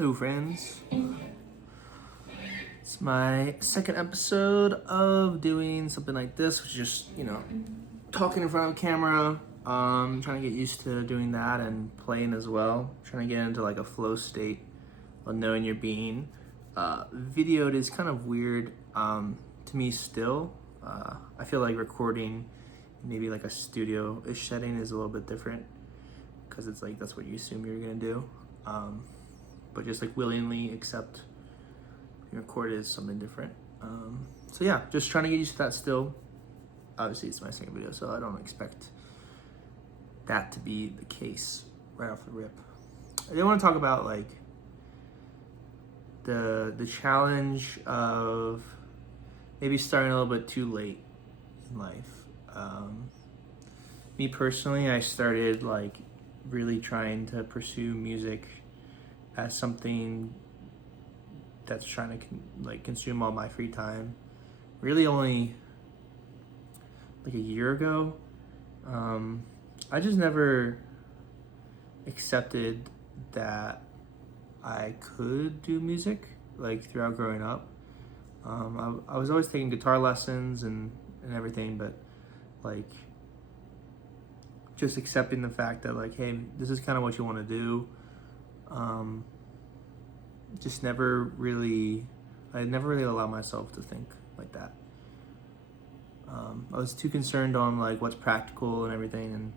Hello friends, it's my second episode of doing something like this, which is just, talking in front of a camera, trying to get used to doing that and playing as well, trying to get into like a flow state of knowing you're being videoed is kind of weird to me still. I feel like recording maybe like a studio-ish setting is a little bit different because it's like that's what you assume you're gonna do. But just like willingly accept your record is something different. So yeah, just trying to get used to that still. Obviously it's my second video, so I don't expect that to be the case right off the rip. I did want to talk about like the challenge of maybe starting a little bit too late in life. Me personally, I started like really trying to pursue music as something that's trying to consume all my free time really only like a year ago. I just never accepted that I could do music like throughout growing up. I was always taking guitar lessons and everything, but like just accepting the fact that like, hey, this is kind of what you want to do. Just I never really allowed myself to think like that. I was too concerned on like what's practical and everything, and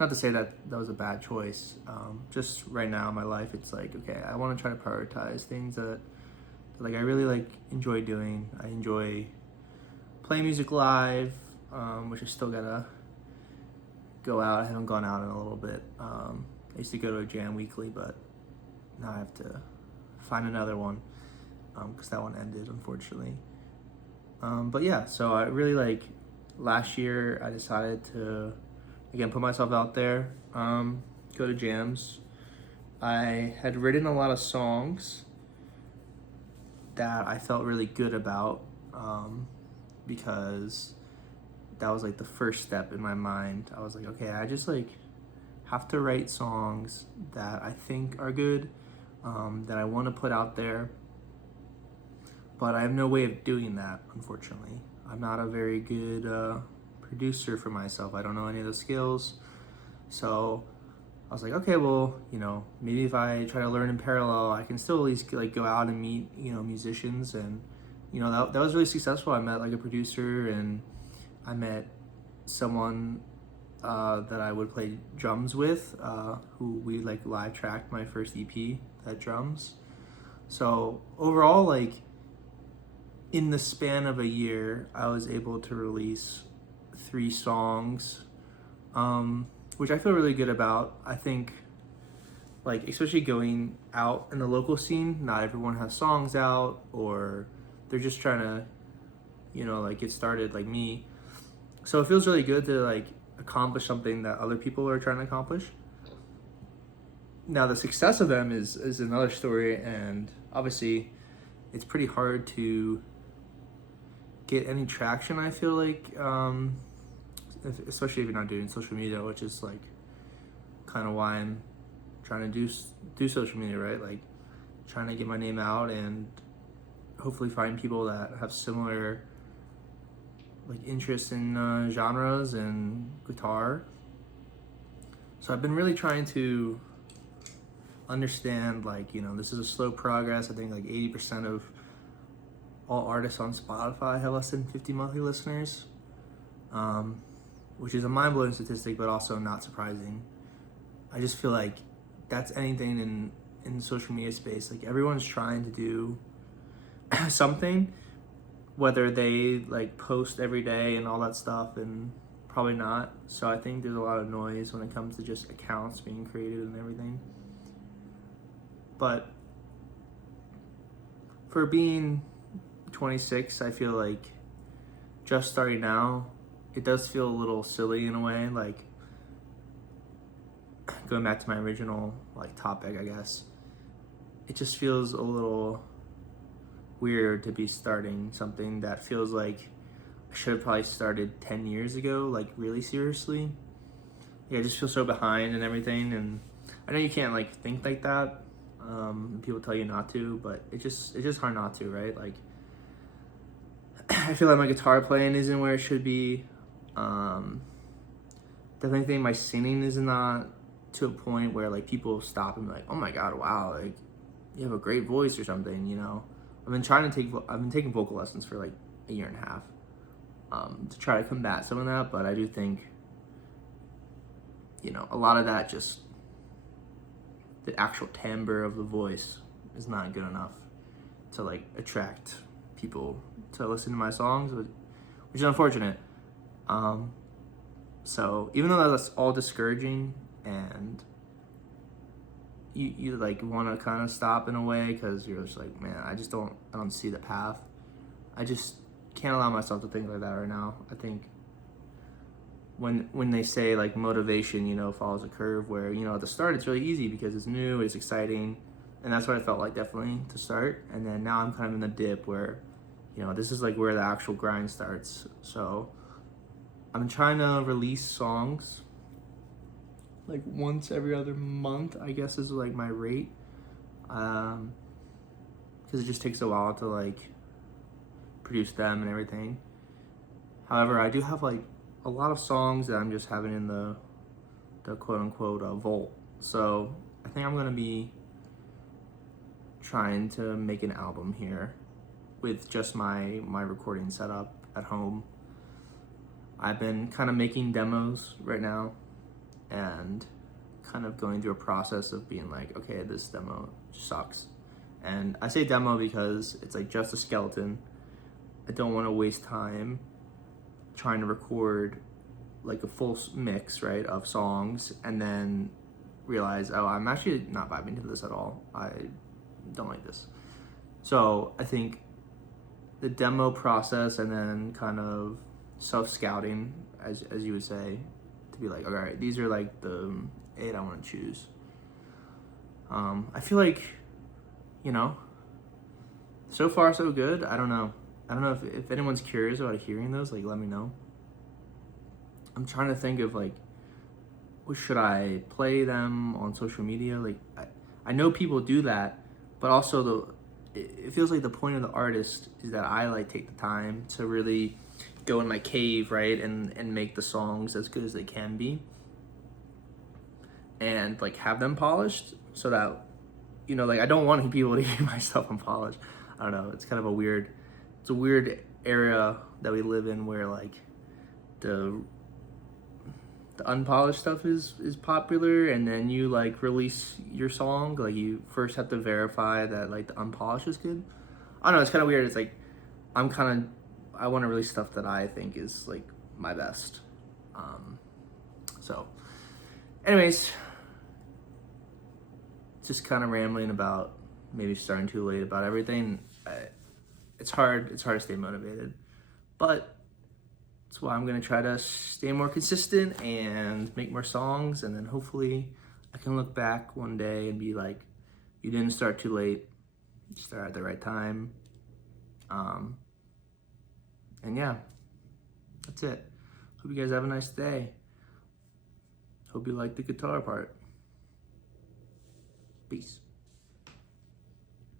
not to say that that was a bad choice. Just right now in my life, it's like, okay, I want to try to prioritize things that like I really like enjoy doing. I enjoy playing music live, which I still gotta go out. I haven't gone out in a little bit. I used to go to a jam weekly, but now I have to find another one because that one ended, unfortunately. But yeah, so I really like last year I decided to again put myself out there, go to jams. I had written a lot of songs that I felt really good about because that was like the first step in my mind. I was like, okay, I just like have to write songs that I think are good, that I want to put out there, but I have no way of doing that, unfortunately. I'm not a very good producer for myself. I don't know any of the skills. So I was like, okay, well, maybe if I try to learn in parallel, I can still at least like go out and meet, musicians. And, that was really successful. I met like a producer, and I met someone that I would play drums with, who we like live tracked my first EP, that drums. So overall, like in the span of a year, I was able to release 3 songs, which I feel really good about. I think like, especially going out in the local scene, not everyone has songs out, or they're just trying to, like get started like me. So it feels really good to like accomplish something that other people are trying to accomplish. Now the success of them is another story, and obviously it's pretty hard to get any traction, I feel like, especially if you're not doing social media, which is like kind of why I'm trying to do social media, right? Like trying to get my name out and hopefully find people that have similar like interests in genres and guitar. So I've been really trying to understand like, this is a slow progress. I think like 80% of all artists on Spotify have less than 50 monthly listeners, which is a mind-blowing statistic, but also not surprising. I just feel like that's anything in the social media space. Like everyone's trying to do something, whether they like post every day and all that stuff, and probably not. So I think there's a lot of noise when it comes to just accounts being created and everything. But for being 26, I feel like just starting now, it does feel a little silly in a way. Like going back to my original like topic, I guess, it just feels a little weird to be starting something that feels like I should have probably started 10 years ago, like really seriously. Yeah, I just feel so behind and everything, and I know you can't like think like that, People tell you not to, but it's just hard not to, right? Like, I feel like my guitar playing isn't where it should be. Definitely think my singing is not to a point where like people stop and be like, oh my god, wow, like you have a great voice or something, you know. I've been taking vocal lessons for like a year and a half, to try to combat some of that, but I do think, you know, a lot of that, just the actual timbre of the voice is not good enough to like attract people to listen to my songs, which is unfortunate. So even though that's all discouraging, and you like want to kind of stop in a way, because you're just like, man, I don't see the path. I just can't allow myself to think like that right now. I think when they say like motivation, you know, follows a curve, where, you know, at the start it's really easy because it's new, it's exciting, and that's what I felt like definitely to start. And then now I'm kind of in the dip where, you know, this is like where the actual grind starts. So I'm trying to release songs like once every other month, I guess, is like my rate, because it just takes a while to like produce them and everything. However, I do have like a lot of songs that I'm just having in the quote unquote vault. So I think I'm gonna be trying to make an album here with just my recording setup at home. I've been kind of making demos right now and kind of going through a process of being like, okay, this demo sucks. And I say demo because it's like just a skeleton. I don't want to waste time trying to record like a full mix, right, of songs, and then realize, oh, I'm actually not vibing to this at all. I don't like this. So I think the demo process, and then kind of self-scouting, as you would say, to be like, all right, these are like the 8 I want to choose. I feel like, you know, so far so good. I don't know if anyone's curious about hearing those, like, let me know. I'm trying to think of like, should I play them on social media? Like, I know people do that, but also it feels like the point of the artist is that I like take the time to really go in my cave, right, and make the songs as good as they can be, and like have them polished, so that, you know, like I don't want people to hear my stuff unpolished. I don't know, it's kind of a weird area that we live in, where like the unpolished stuff is popular, and then you like release your song, like you first have to verify that like the unpolished is good. I don't know, it's kind of weird. It's like I want to release stuff that I think is like my best. So anyways, just kind of rambling about maybe starting too late about everything. It's hard to stay motivated, but that's why I'm gonna try to stay more consistent and make more songs, and then hopefully I can look back one day and be like, you didn't start too late, you started at the right time. And yeah, that's it. Hope you guys have a nice day. Hope you like the guitar part. Peace.